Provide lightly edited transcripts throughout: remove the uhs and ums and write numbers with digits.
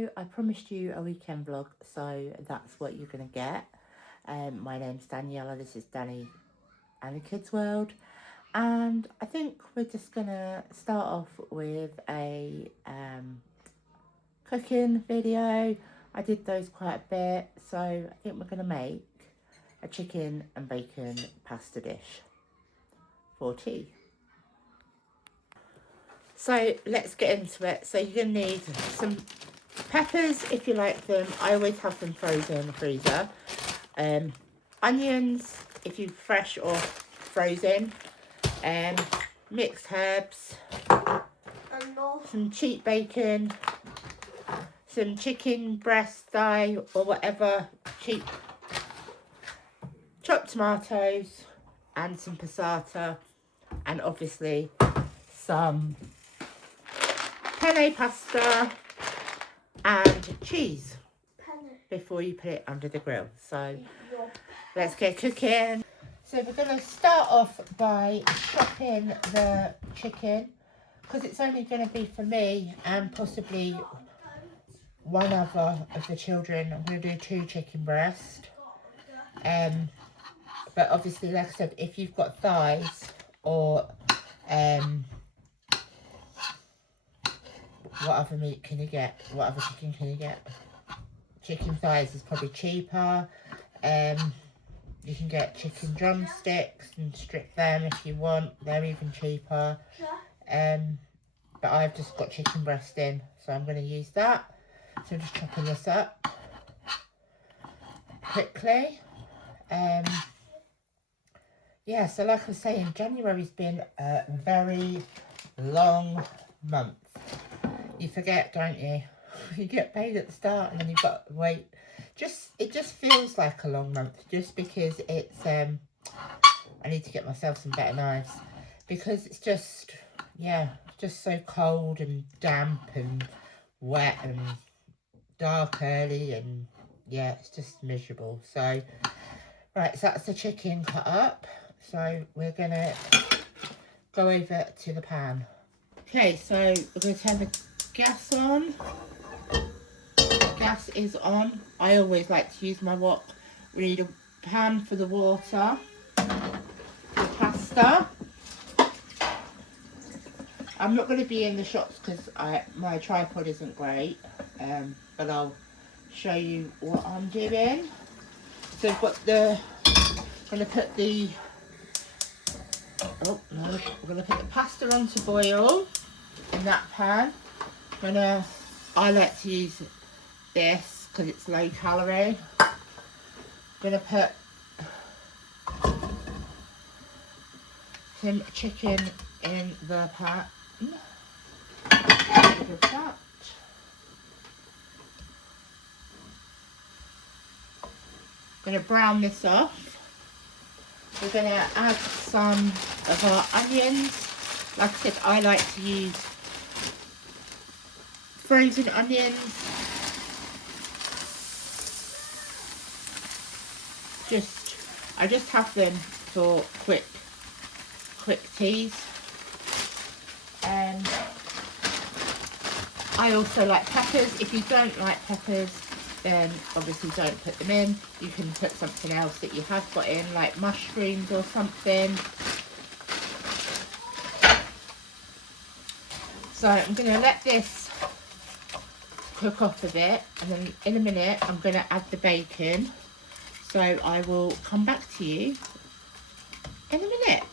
So I promised you a weekend vlog, so that's what you're going to get. My name's Daniela, this is Danny and the Kids World, and I think we're just going to start off with a cooking video. I did those quite a bit, so I think we're going to make a chicken and bacon pasta dish for tea. So let's get into it. So you're going to need some peppers if you like them. I always have them frozen in the freezer. Onions if you fresh or frozen. Mixed herbs. Some cheap bacon. Some chicken breast thigh or whatever cheap. Chopped tomatoes and some passata, and obviously some penne pasta and cheese before you put it under the grill. So let's get cooking. So we're going to start off by chopping the chicken, because it's only going to be for me and possibly one other of the children. I'm going to do 2 chicken breasts. But obviously, like I said, if you've got thighs or what other meat can you get? What other chicken can you get? Chicken thighs is probably cheaper. You can get chicken drumsticks and strip them if you want. They're even cheaper. But I've just got chicken breast in, so I'm going to use that. So I'm just chopping this up quickly. Yeah, so like I was saying, January's been a very long month. You forget, don't you? You get paid at the start and then you've got to wait. It just feels like a long month, just because it's I need to get myself some better knives, because it's just, yeah, just so cold and damp and wet and dark early, and yeah, it's just miserable. So right, so that's the chicken cut up. So we're gonna go over to the pan. Okay, so we're going to turn the gas on. Gas is on. I always like to use my wok. We need a pan for the water, the pasta. I'm not going to be in the shots because my tripod isn't great, but I'll show you what I'm doing. So I've got going to put the pasta on to boil in that pan. I like to use this because it's low calorie. I'm going to put some chicken in the pan. With that. I'm going to brown this off. We're going to add some of our onions. Like I said, I like to use frozen onions. I just have them for quick teas. And I also like peppers. If you don't like peppers, then obviously don't put them in. You can put something else that you have got in, like mushrooms or something. So I'm going to let this cook off a bit, and then in a minute I'm going to add the bacon. So I will come back to you in a minute.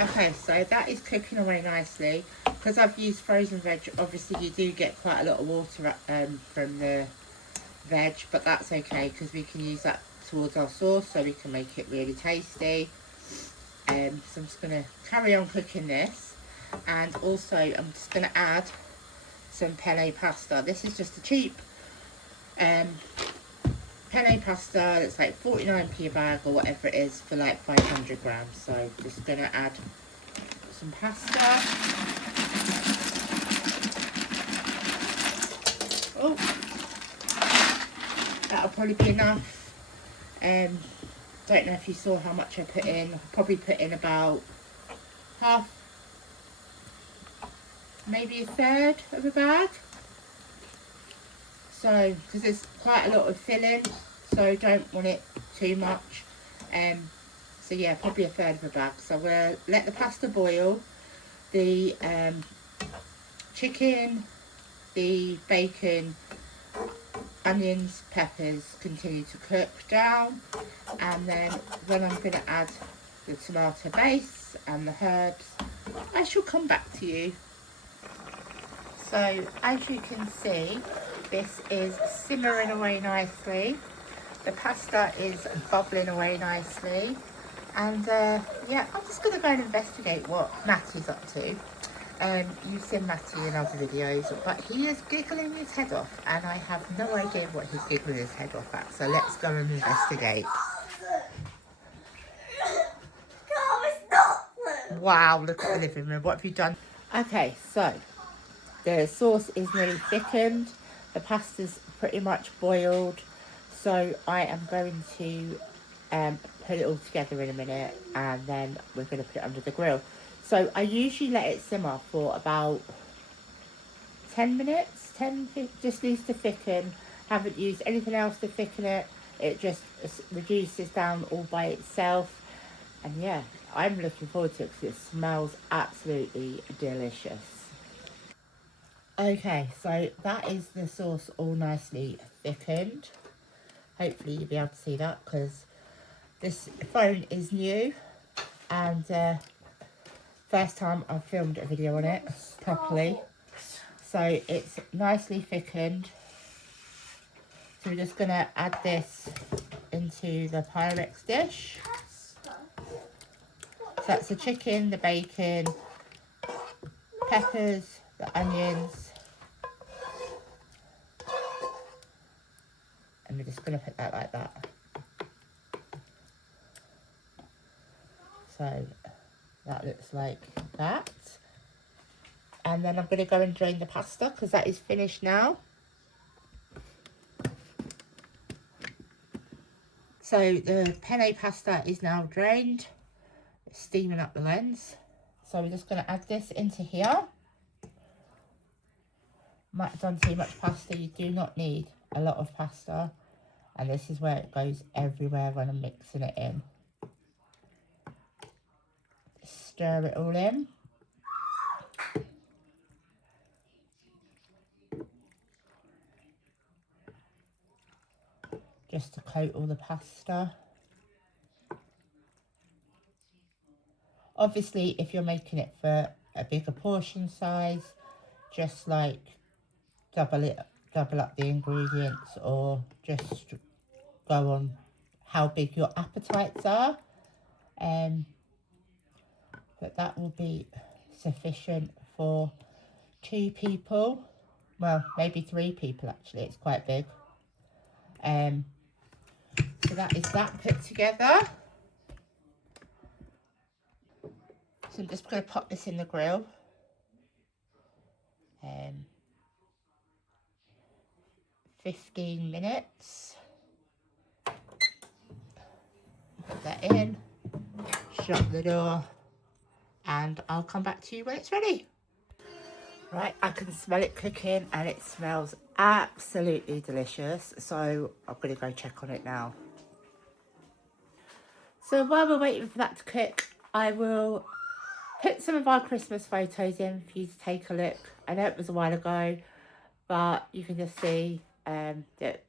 Okay, so that is cooking away nicely. Because I've used frozen veg, obviously you do get quite a lot of water from the veg, but that's okay because we can use that towards our sauce, so we can make it really tasty. So I'm just going to carry on cooking this, and also I'm just going to add some penne pasta. This is just a cheap penne pasta. It's like 49p a bag or whatever it is for like 500 grams. So just going to add some pasta. Oh, that'll probably be enough. Don't know if you saw how much I put in. I probably put in about half maybe a third of a bag. So, because there's quite a lot of filling, so don't want it too much. So yeah, probably a third of a bag. So we'll let the pasta boil. The chicken, the bacon, onions, peppers continue to cook down, and then when I'm going to add the tomato base and the herbs, I shall come back to you. So as you can see, this is simmering away nicely. The pasta is bubbling away nicely, and yeah, I'm just going to go and investigate what Matty's up to. You've seen Matty in other videos, but he is giggling his head off, and I have no idea what he's giggling his head off at, so let's go and investigate. Wow, look at the living room. What have you done? Okay, so the sauce is nearly thickened. The pasta's pretty much boiled. So I am going to put it all together in a minute, and then we're going to put it under the grill. So I usually let it simmer for about 10 minutes, just needs to thicken. Haven't used anything else to thicken it. It just reduces down all by itself. And yeah, I'm looking forward to it because it smells absolutely delicious. Okay, so that is the sauce all nicely thickened. Hopefully you'll be able to see that because this phone is new, and first time I've filmed a video on it properly. So it's nicely thickened. So we're just going to add this into the Pyrex dish. So that's the chicken, the bacon, peppers, the onions. And we're just going to put that like that. So that looks like that. And then I'm going to go and drain the pasta because that is finished now. So the penne pasta is now drained. It's steaming up the lens. So we're just going to add this into here. Might have done too much pasta. You do not need a lot of pasta. And this is where it goes everywhere when I'm mixing it in. Stir it all in. Just to coat all the pasta. Obviously, if you're making it for a bigger portion size, just like double up the ingredients, or just go on how big your appetites are. But that will be sufficient for 2 people. Well, maybe 3 people actually, it's quite big. So that is that put together. So I'm just going to pop this in the grill. 15 minutes. Put that in, shut the door, and I'll come back to you when it's ready. Right, I can smell it cooking and it smells absolutely delicious. So I'm going to go check on it now. So while we're waiting for that to cook, I will put some of our Christmas photos in for you to take a look. I know it was a while ago, but you can just see that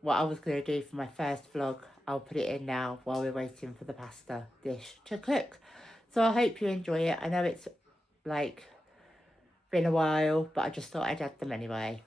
what I was going to do for my first vlog. I'll put it in now while we're waiting for the pasta dish to cook. So I hope you enjoy it. I know it's like been a while, but I just thought I'd add them anyway.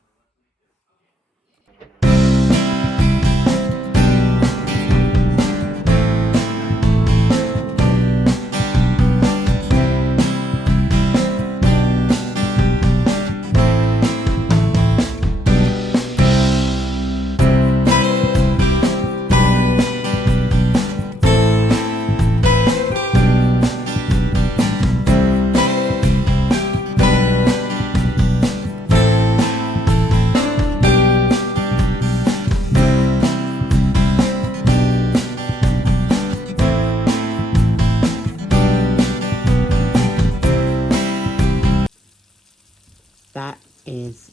that is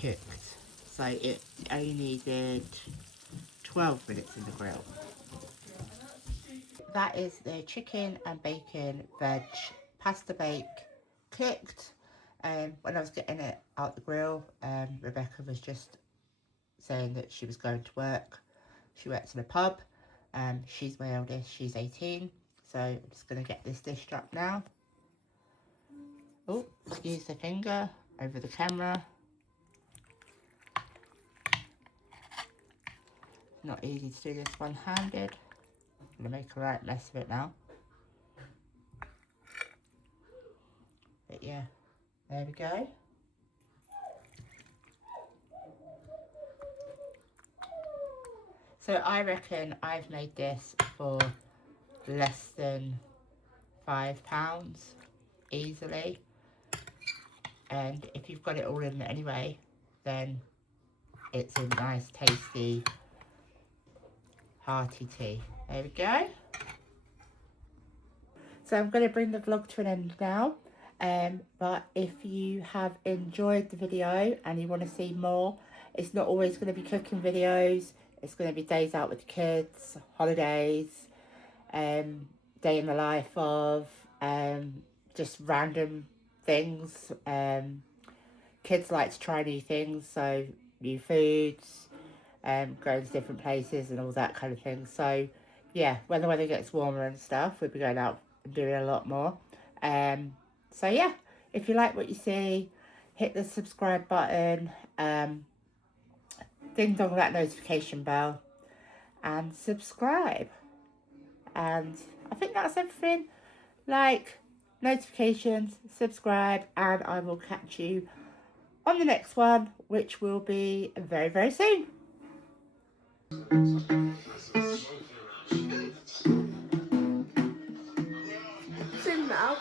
cooked. So it only needed 12 minutes in the grill. That is the chicken and bacon veg pasta bake cooked. When I was getting it out the grill, Rebecca was just saying that she was going to work. She works in a pub. She's my eldest, she's 18. So I'm just going to get this dish up now. Oh, excuse the finger over the camera. Not easy to do this one-handed. I'm going to make a right mess of it now. But yeah, there we go. So I reckon I've made this for less than £5 easily. And if you've got it all in anyway, then it's a nice, tasty, hearty tea. There we go. So I'm going to bring the vlog to an end now. But if you have enjoyed the video and you want to see more, it's not always going to be cooking videos. It's going to be days out with the kids, holidays, day in the life of, just random things. Kids like to try new things, so new foods, going to different places and all that kind of thing. So yeah, when the weather gets warmer and stuff, we'll be going out and doing a lot more. So yeah, if you like what you see, hit the subscribe button, ding dong that notification bell, and subscribe. And I think that's everything. Like, notifications, subscribe, and I will catch you on the next one, which will be very, very soon. Soon now.